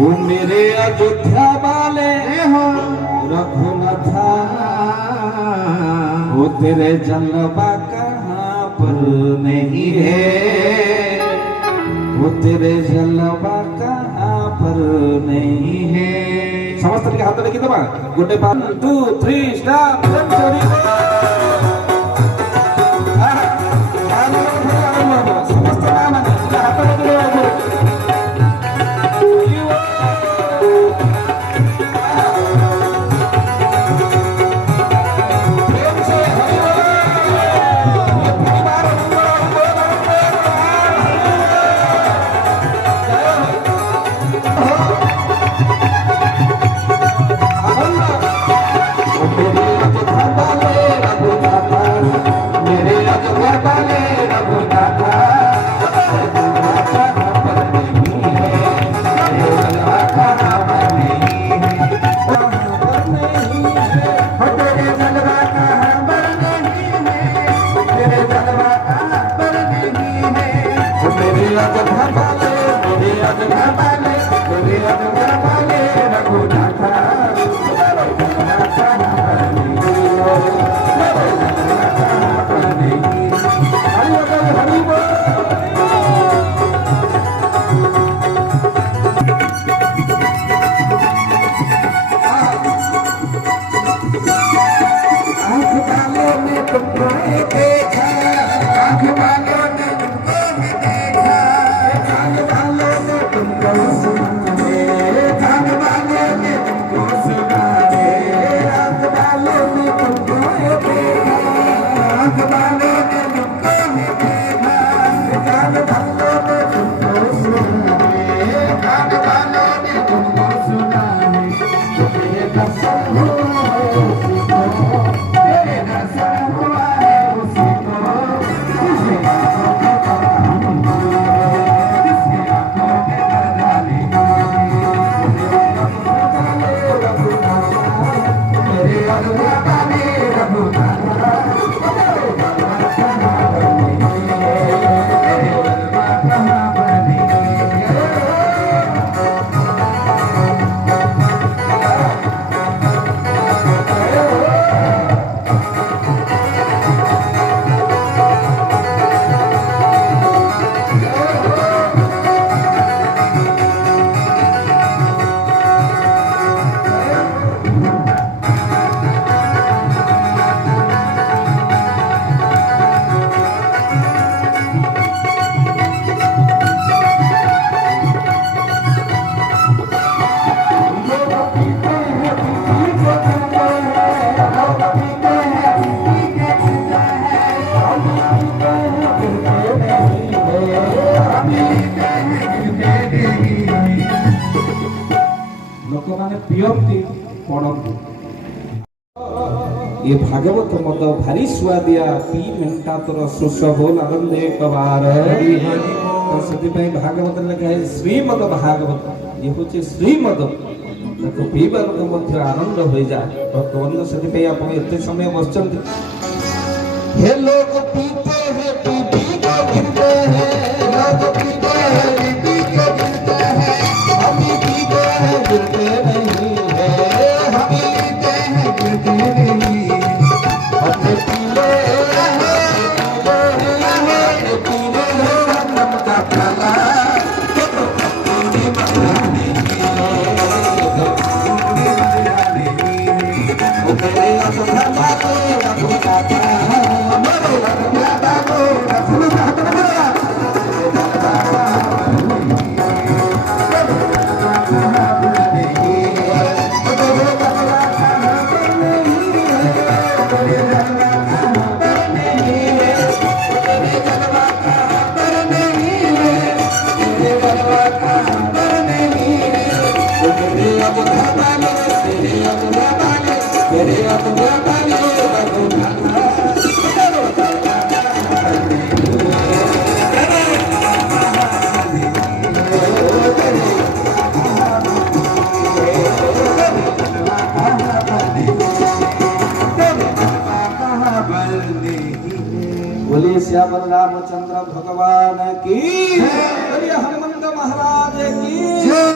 वो मेरे अयोध्या वाले हो रघुनाथा, वो तेरे जलवा कहाँ पर नहीं है, वो तेरे जलवा कहाँ पर नहीं है। समस्त के हाथ में कितना गुड्डे 1 2 3 स्टार्ट। ये भागवत मद भारी सुआदिया पी मेहता तोर सुस बोल आनंद एक बार भागवत लिखा है श्रीमद भागवत। ये हूँ श्रीमद पीबार आनंद हो जाए भक्तबंधु से आप एत समय बस हे लोग पीते हैं पी को गिरते हैं, लोग पीते हैं पी को गिरते हैं, हम ही पीते हैं गिरते नहीं है, हम ही पीते हैं गिरते नहीं। अपने पीले नम का प्याला बोलिए श्यामल रामचंद्र भगवान की, हनुमंत महाराज की।